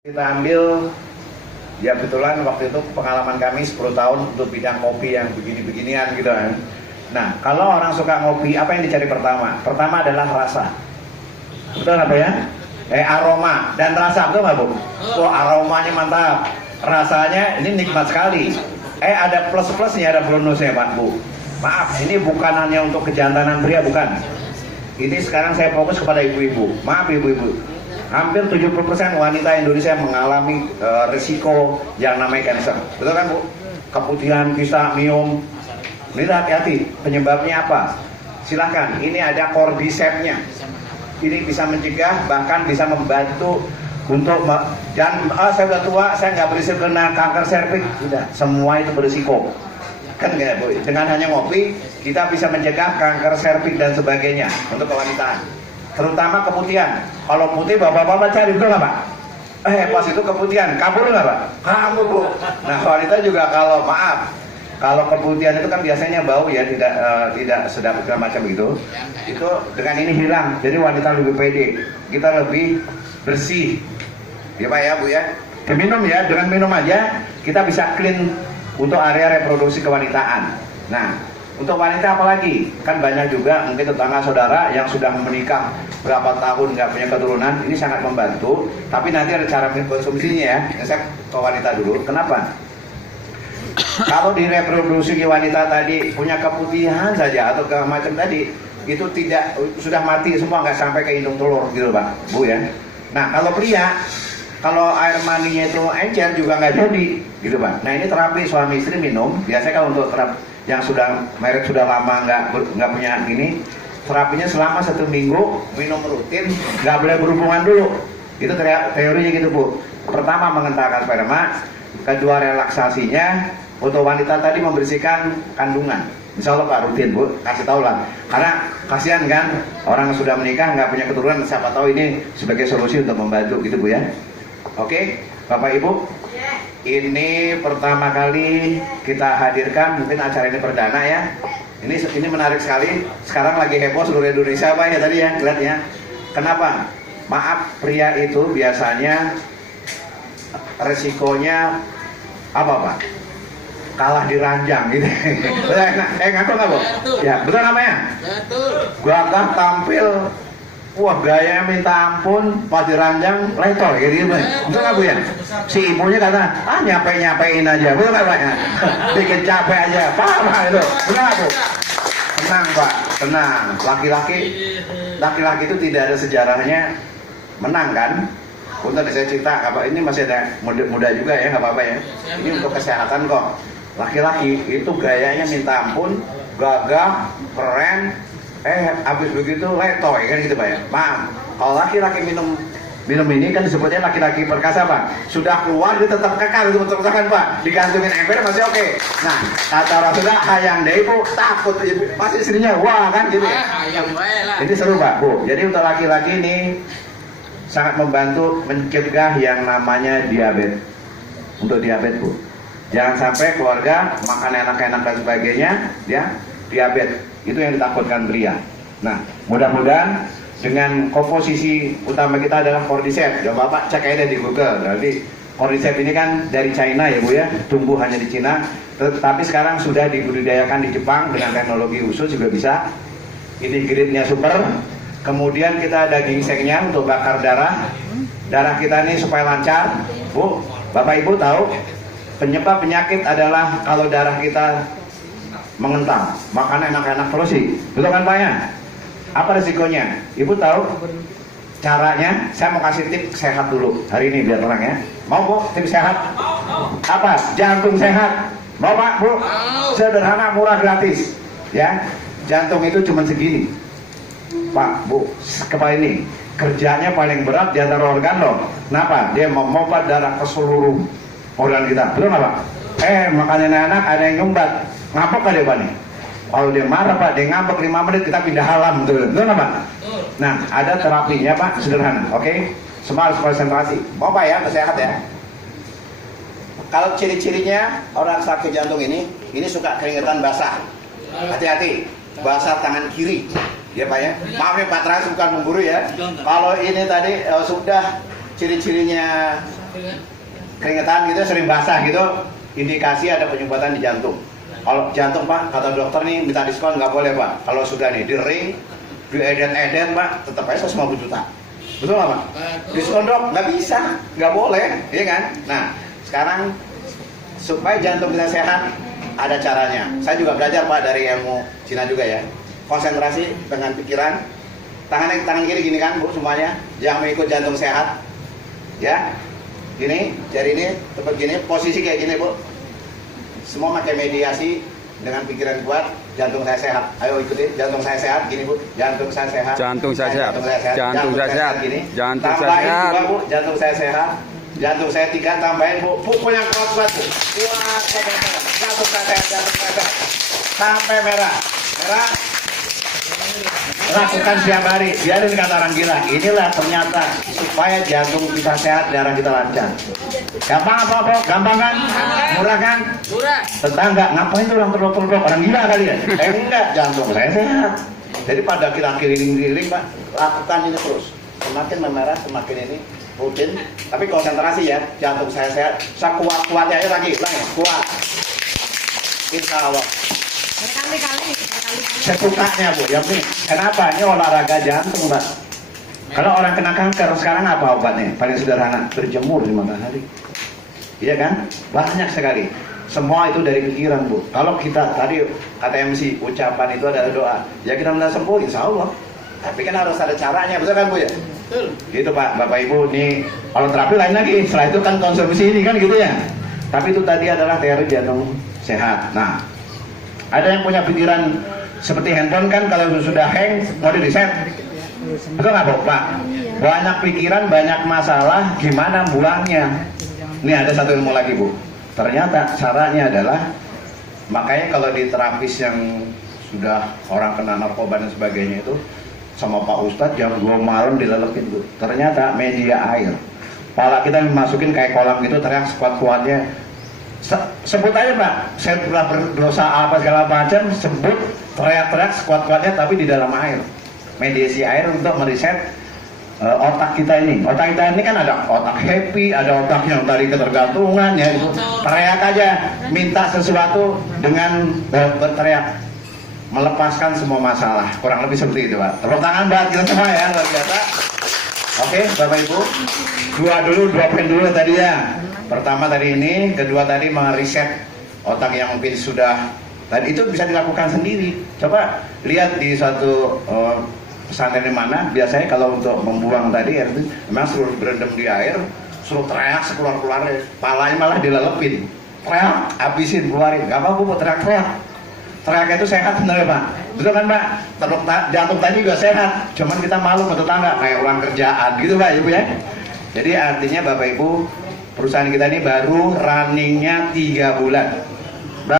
Kita ambil, ya betulan waktu itu pengalaman kami 10 tahun untuk bidang kopi yang begini-beginian gitu kan. Nah, kalau orang suka ngopi, apa yang dicari pertama? Pertama adalah rasa. Betul apa ya? Aroma dan rasa, betul nggak Bu? Oh, aromanya mantap, rasanya ini nikmat sekali. Ada plus-plusnya, ada bonusnya Pak Bu. Maaf, ini bukan hanya untuk kejantanan pria, bukan. Ini sekarang saya fokus kepada ibu-ibu. Maaf ibu-ibu, hampir 70% wanita Indonesia mengalami risiko yang namanya kanker. Betul kan Bu? Keputihan, kista, miom. Ini hati-hati, penyebabnya apa? Silahkan, ini ada cordycepsnya. Ini bisa mencegah, bahkan bisa membantu untuk dan saya udah tua, saya nggak berisiko kena kanker serviks. Tidak, semua itu berisiko. Kan nggak Bu? Dengan hanya ngopi, kita bisa mencegah kanker serviks dan sebagainya untuk kewanitaan. Terutama keputihan. Kalau putih bapak-bapak cari, betul nggak Pak? Pas itu keputihan, kabur nggak Pak? Kabur Bu. Nah wanita juga kalau maaf, kalau keputihan itu kan biasanya bau ya, tidak sedap segala macam gitu. Itu dengan ini hilang. Jadi wanita lebih pede, kita lebih bersih. Ya Pak ya Bu ya. Diminum ya, dengan minum aja kita bisa clean untuk area reproduksi kewanitaan. Nah, untuk wanita apalagi? Kan banyak juga mungkin tetangga saudara yang sudah menikah berapa tahun nggak punya keturunan, ini sangat membantu. Tapi nanti ada cara konsumsinya ya. Saya ke wanita dulu. Kenapa? Kalau di reproduksi wanita tadi punya keputihan saja atau ke macam tadi, itu tidak sudah mati semua, nggak sampai ke indung telur gitu Pak, Bu ya. Nah kalau pria, kalau air maninya itu encer juga nggak jadi gitu Pak. Nah ini terapi suami istri minum. Biasanya kalau untuk terapi yang sudah married sudah lama nggak punya gini, terapinya selama 1 minggu minum rutin, nggak boleh berhubungan dulu. Itu teorinya gitu Bu. Pertama mengentalkan sperma, kedua relaksasinya, untuk wanita tadi membersihkan kandungan. Insya Allah Pak rutin Bu, kasih tahu lah. Karena kasihan kan orang yang sudah menikah nggak punya keturunan, siapa tahu ini sebagai solusi untuk membantu gitu Bu ya. Oke, Bapak Ibu, ini pertama kali kita hadirkan, mungkin acara ini perdana ya. Ini menarik sekali. Sekarang lagi heboh seluruh Indonesia Pak ya tadi ya, lihat ya. Kenapa? Maaf, pria itu biasanya resikonya apa Pak? Kalah di ranjang gitu. Ngaku nggak Bu? Ya, betul namanya? Betul. Gagah tampil, wah gaya minta ampun, pas di ranjang letor gitu. Betul nggak Bu ya? Si ibunya kata, nyapain aja, betul nggak Pak ya? Bikin capek aja, paham itu. Betul nggak Bu? Tenang Pak, tenang. Laki-laki itu tidak ada sejarahnya menang kan? Untuk saya cerita, ini masih ada muda juga ya, nggak apa-apa ya. Ini untuk kesehatan kok. Laki-laki itu gayanya minta ampun, gagah, keren, habis begitu letoy kan gitu Pak ya. Maaf, kalau laki-laki minum ini kan disebutnya laki-laki perkasa Pak. Sudah keluar dia tetap kekal itu betul kan Pak. Digantungin ember masih oke. Nah, kata Rasulullah hayang deh Bu, takut pasti istrinya wah kan gitu ya. Ini seru Pak Bu. Jadi untuk laki-laki ini sangat membantu mencegah yang namanya diabetes. Untuk diabetes Bu, jangan sampai keluarga makan enak-enak dan sebagainya ya, diabetes itu yang ditakutkan pria. Nah mudah-mudahan dengan komposisi utama kita adalah cordyceps. Coba Bapak cek aja di Google. Berarti cordyceps ini kan dari China ya Bu ya, tumbuh hanya di Cina, tetapi sekarang sudah dibudidayakan di Jepang dengan teknologi khusus juga bisa. Ini grade-nya super. Kemudian kita ada ginsengnya untuk bakar darah kita ini supaya lancar Bu. Bapak Ibu tahu penyebab penyakit adalah kalau darah kita mengental, makan enak-enak terus sih, betul kan Pak ya? Apa resikonya? Ibu tahu caranya? Saya mau kasih tips sehat dulu hari ini biar terang ya. Mau Bu tips sehat? Apa? Jantung sehat. Mau Pak Bu? Sederhana, murah, gratis ya. Jantung itu cuma segini Pak Bu, kepala ini kerjanya paling berat di antara organ loh. Kenapa? Dia memompa darah ke seluruh organ kita, betul nggak Pak? Makanya anak ada yang nyumbat, ngapok kan dia Pak nih? Kalau dia marah Pak, dia ngambek 5 menit kita pindah alam, betul nggak Pak? Nah, ada terapinya Pak, sederhana, oke? Semua harus konsentrasi. Mau Pak ya, sehat ya? Kalau ciri-cirinya orang sakit jantung ini suka keringetan basah. Hati-hati, basah tangan kiri. Ya Pak ya, maaf ya Pak Tras bukan memburu ya. Kalau ini tadi sudah ciri-cirinya keringetan gitu, sering basah gitu, indikasi ada penyumbatan di jantung. Kalau jantung Pak, kata dokter nih minta diskon nggak boleh Pak. Kalau sudah nih di ring, di eden Pak, tetap aja 150 juta. Betul nggak Pak? Diskon dok, nggak bisa, nggak boleh, iya kan? Nah, sekarang supaya jantung kita sehat, ada caranya. Saya juga belajar Pak dari ilmu Cina juga ya. Konsentrasi dengan pikiran. Tangan kiri gini kan Bu semuanya, yang mengikut jantung sehat, ya. Gini, jari ini tepat gini, posisi kayak gini Bu. Semua pakai mediasi dengan pikiran kuat, jantung saya sehat. Ayo ikuti, jantung saya sehat, gini Bu. Jantung saya sehat. Jantung saya sehat. Jantung saya sehat gini. Jantung saya tambahin sehat. 2 Bu, jantung saya sehat. Jantung saya 3, tambahin Bu. Pukul yang kuat Bu. Kuat sampai merah. Jantung saya sehat, jantung saya sehat. Sampai merah. Merah. Lakukan setiap hari. Biarin kata orang gila. Inilah ternyata supaya jantung kita sehat, darah kita lancar. Gampang apa? Gampang kan? Murah kan? Murah. Tetangga, ngapain tuh orang terlok-terlok? Orang gila kali ya? Enggak, jantung saya sehat. Jadi pada kita keliling-keliling Pak, lakukan ini terus. Semakin memerah, semakin ini rutin. Tapi konsentrasi ya, jantung saya sehat. Saya kuat-kuatnya aja lagi, ulang ya, kuat. Insya Allah. Berkali-kali. Sesukanya Bu, yang penting. Kenapa? Ini olahraga jantung Pak. Kalau orang kena kanker, sekarang apa obatnya? Paling sederhana, berjemur di matahari. Iya kan? Banyak sekali. Semua itu dari pikiran Bu. Kalau kita tadi kata MC, ucapan itu adalah doa. Ya kita minta sembuh, insya Allah. Tapi kan harus ada caranya, betul kan Bu ya? Betul. Gitu Pak, Bapak Ibu. Nih, kalau terapi lain lagi. Setelah itu kan konsumsi ini kan gitu ya. Tapi itu tadi adalah teori jantung sehat. Nah, ada yang punya pikiran seperti handphone kan, kalau sudah hang mau di reset. Betul nggak Bu Pak? Banyak pikiran, banyak masalah, gimana buangnya? Ini ada satu ilmu lagi Bu. Ternyata caranya adalah, makanya kalau di terapis yang sudah orang kena narkoba dan sebagainya itu, sama Pak Ustadz jam 2 malam dilelekin Bu. Ternyata media air. Pala kita dimasukin kayak kolam gitu, teriak sekuat-kuatnya. Sebut aja Pak, saya telah berdosa apa segala macam, sebut teriak-teriak sekuat-kuatnya tapi di dalam air. Mediasi air untuk meriset otak kita ini. Otak kita ini kan ada otak happy, ada otak yang tadi ketergantungan ya. Teriak aja, minta sesuatu dengan berteriak, melepaskan semua masalah. Kurang lebih seperti itu Pak. Tepuk tangan buat kita semua ya, luar biasa. Oke Bapak Ibu, dua poin dulu tadi ya. Pertama tadi ini, kedua tadi meriset otak yang mungkin sudah, dan itu bisa dilakukan sendiri. Coba lihat di suatu pesantren di mana biasanya kalau untuk membuang tadi air itu memang suruh berendam di air, suruh teriak sekeluar-keluarnya, palanya malah dilelepin, teriak, habisin, keluarin, gak apa-apa Bu, teriak-teriak. Teriaknya itu sehat bener ya Pak? Betul kan Pak? Jantung tadi juga sehat, cuman kita malu sama tetangga kayak orang kerjaan gitu Pak Ibu ya. Jadi artinya Bapak Ibu, perusahaan kita ini baru runningnya 3 bulan.